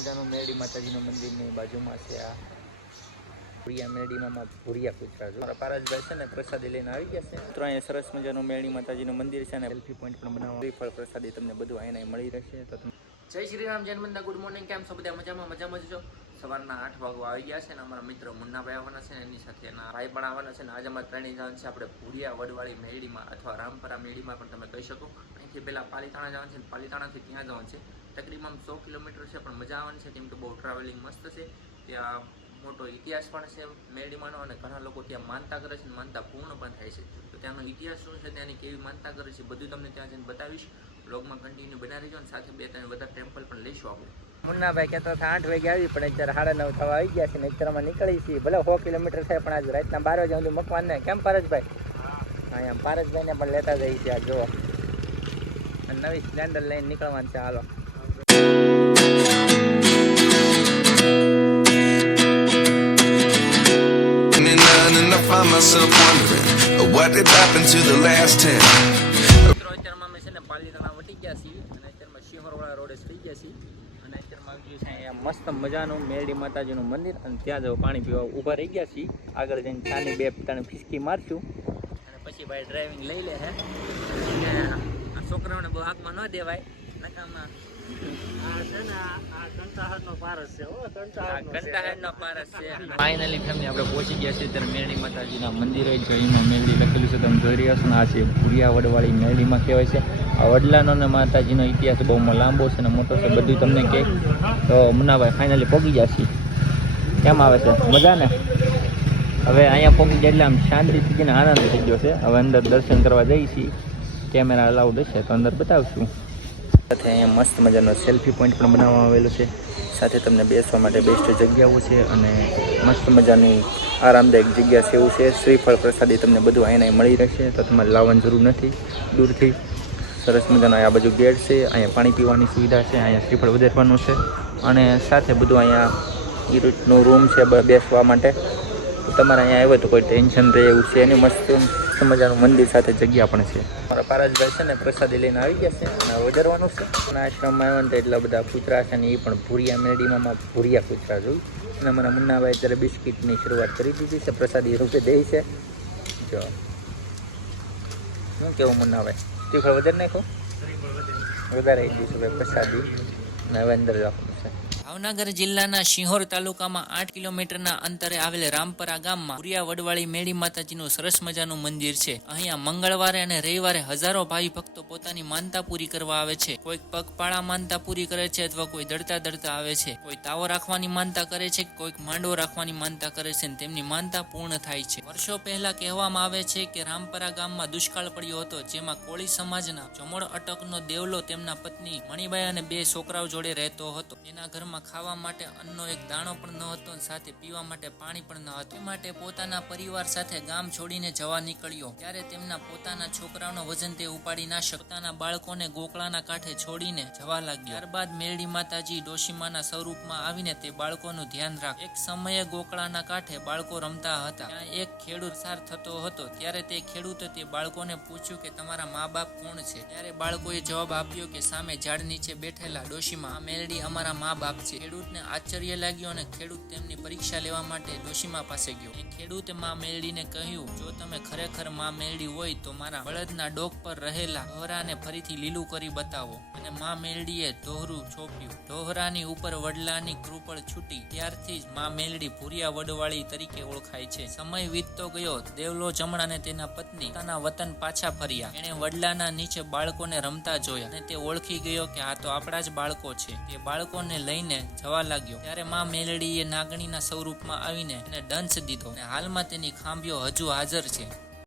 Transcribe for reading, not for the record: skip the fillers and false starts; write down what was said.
મેરડી માતાજીનું મંદિરની બાજુમાં છે આ ભુરિયા મેરડીમાં ભુરિયા કૂતરા જો મારા પારસભાઈ છે ને પ્રસાદી લઈને આવી ગયા છે મિત્રો. અહીંયા સરસ મજાનું મેરડી માતાજીનું મંદિર છે ને સેલ્ફી પોઈન્ટ પણ બનાવવા શ્રીફળ પ્રસાદી તમને બધું અહીંયા મળી રહેશે. તો જય શ્રી રામ, જય મંદા, ગુડ મોર્નિંગ. કેમ છો બધા? મજામાં જો. સવારના 8 વાગવા આવી ગયા છે ને અમારા મિત્ર મુન્નાભાઈ આવવાના છે ને એની સાથે એના ભાઈ પણ આવવાના છે ને આજે અમારે ત્રણેય જવાનું છે આપણે ભુરિયા વડવાળી મેરડીમાં અથવા રામપરા મેરડીમાં પણ તમે કહી શકો. અહીંથી પહેલાં પાલીતાણા જવાનું છે ને પાલીતાણાથી ત્યાં જવાનું છે. તકરીબન 100 કિલોમીટર છે પણ મજા આવવાની છે કેમ કે બહુ ટ્રાવેલિંગ મસ્ત છે. ત્યાં મોટો ઇતિહાસ પણ છે મેરડીમાંનો અને ઘણા લોકો ત્યાં માનતા કરે છે અને માનતા પૂર્ણ પણ થાય છે. તો ત્યાંનો ઇતિહાસ શું છે, ત્યાંની કેવી માનતા કરે છે બધું તમને ત્યાં જઈને બતાવીશ. બ્લોગમાં કન્ટિન્યુ બનાવી રહીજો અને સાથે 2-3 બધા ટેમ્પલ પણ લઈશું આપણે. મુન્નાભાઈ કહેતા હતા 8 વાગે આવી પણ અત્યારે 9:30 થવા આવી ગયા છે ને અત્યારમાં નીકળી છીએ. ભલે 100 કિલોમીટર થાય પણ આજે રાતના 12 વાગે સુધી મકવાનને કેમ પારસભાઈ? હા એમ પારસભાઈને પણ લેતા જઈએ છીએ. આ જુઓ નવી સ્પ્લેન્ડર લઈને નીકળવાનું છે. હાલો and I find myself wondering what did happen to the last 10. અત્યારમાં અમે છે ને પાલીતાણા વટી ગયા છીએ અને અત્યારમાં સિંહોરવાળા રોડે થઈ ગયા છીએ અને અત્યારમાં આવી ગયું છે અહીંયા મસ્ત મજાનું મેરડી માતાજીનું મંદિર અને ત્યાં જો પાણી પીવા ઊભા રહી ગયા છીએ. આગળ જઈને ચાની 2-3 ફિસકી મારશું અને પછી ભાઈ ડ્રાઇવિંગ લઈ લે હે. આ છોકરાઓને બહુ હાથમાં ન દેવાય નકામાં. ફાઇનલી ફેમિલી આપણે પહોંચી ગયા છીએ ત્યારે મેરડી માતાજીના મંદિરે. જઈમાં મેરડી લખેલું છે તમે જોઈ રહ્યા છો ને. આ છે ભુરિયા વડવાળી મેરડીમાં કહેવાય છે. આ વડલાનો ને માતાજીનો ઇતિહાસ બહુ લાંબો છે ને મોટો છે, બધું તમને કહે. તો મુન્નાભાઈ ફાઇનલી પહોંચી ગયા છીએ. કેમ આવે છે? મજા ને? હવે અહીંયા પહોંચી જાય એટલે આમ શાંતિથી જઈને આનંદ થઈ ગયો છે. હવે અંદર દર્શન કરવા જઈએ છીએ. કેમેરા અલાઉડ હશે તો અંદર બતાવશું. સાથે અહીંયા મસ્ત મજાનો સેલ્ફી પોઈન્ટ પણ બનાવવામાં આવેલો છે. સાથે તમને બેસવા માટે બેસ્ટ જગ્યાઓ છે અને મસ્ત મજાની આરામદાયક જગ્યા છે એવું છે. શ્રીફળ પ્રસાદી તમને બધું અહીંયા મળી રહેશે તો તમારે લાવવાની જરૂર નથી દૂરથી. સરસ મજાનો આ બાજુ ગેટ છે. અહીંયા પાણી પીવાની સુવિધા છે. અહીંયા શ્રીફળ વધારવાનું છે અને સાથે બધું અહીંયા ઈરૂટનું રૂમ છે બેસવા માટે. તો તમારે અહીંયા આવે તો કોઈ ટેન્શન રહે એવું છે એની મસ્ત મજાનું મંદિર સાથે જગ્યા પણ છે. મારા પારસભાઈ છે ને પ્રસાદી લઈને આવી ગયા છે અને વધારવાનું છે. અને આશ્રમમાં આવ્યા ને એટલા બધા કૂતરા છે ને એ પણ ભુરિયા મેરડીમાં ભુરિયા કૂતરા જોયું. અને અમારા મુન્નાભાઈ અત્યારે બિસ્કિટની શરૂઆત કરી દીધી છે, પ્રસાદી રૂપે દે છે. જો શું કેવું મુન્નાભાઈ? શ્રીફળ વધારે નાખો? વધારે દઈશું ભાઈ પ્રસાદી અને હવે અંદર જવાનું છે. ભાવનગર જિલ્લાના શિહોર તાલુકામાં 8 કિલોમીટરના અંતરે આવેલ રામપરા ગામમાં ભુરિયા વડવાળી મેરડી માતાજીનું સરસ મજાનું મંદિર છે. અહીંયા મંગળવારે અને રવિવારે હજારો ભાઈ ભક્તો પોતાની માનતા પૂરી કરવા આવે છે. કોઈક પગપાળા માનતા પૂરી કરે છે અથવા કોઈ દડતા આવે છે. કોઈ તાવો રાખવાની માનતા કરે છે, કોઈક માંડવો રાખવાની માનતા કરે છે અને તેમની માનતા પૂર્ણ થાય છે. વર્ષો પહેલા કહેવામાં આવે છે કે રામપરા ગામમાં દુષ્કાળ પડ્યો હતો, જેમાં કોળી સમાજના ચમોડ અટકનો દેવલો તેમના પત્ની મણિબાઈ અને 2 છોકરાઓ જોડે રહેતો હતો. તેના ઘરમાં ખાવા માટે અન્નનો એક દાણો પણ ન હતો અને સાથે પીવા માટે પાણી પણ ન હતું. માટે પોતાના પરિવાર સાથે ગામ છોડીને જવા નીકળ્યો. ત્યારે તેમના પોતાના છોકરાઓનો વજન તે ઉપાડી ના શક્યો. પોતાના બાળકોને ગોકળાના કાંઠે છોડીને જવા લાગ્યો. ત્યારબાદ મેરડી માતાજી ડોશીમાના સ્વરૂપમાં આવીને તે બાળકોનું ધ્યાન રાખ્યું. એક સમયે ગોકળાના કાંઠે બાળકો રમતા હતા. ત્યાં એક ખેડૂત પસાર થતો હતો. ત્યારે તે ખેડૂતે તે બાળકોને પૂછ્યું કે તમારા મા બાપ કોણ છે? ત્યારે બાળકોએ જવાબ આપ્યો કે સામે ઝાડ નીચે બેઠેલા ડોશીમા મેરડી અમારા મા બાપ છે. ખેડૂતને આશ્ચર્ય લાગ્યો અને ખેડૂત તેમની પરીક્ષા લેવા માટે ડોશીમા પાસે ગયો. એ ખેડૂતે મા મેરડીને કહ્યું, જો તમે ખરેખર મા મેરડી હોય તો મારા બળદના ડોક પર રહેલા ઢોહરાને ફરીથી લીલું કરી બતાવો. અને મા મેરડીએ ઢોહરું ચોપ્યું. ઢોહરાની ઉપર વડલાની કૃપળ છૂટી. ત્યારથી જ મા મેરડી ભુરિયા વડવાળી તરીકે ઓળખાય છે. સમય વીતતો ગયો. દેવલો જમણ અને તેના પત્ની પોતાના વતન પાછા ફર્યા. એણે વડલાના નીચે બાળકોને રમતા જોયા અને તે ઓળખી ગયો કે આ તો આપણા જ બાળકો છે. તે બાળકોને લઈને જવા લાગ્યો. ત્યારે મા મેરડીએ નાગણીના સ્વરૂપમાં આવીને એને દંશ દીધો અને હાલમાં તેની ખાંભીઓ હજુ હાજર છે.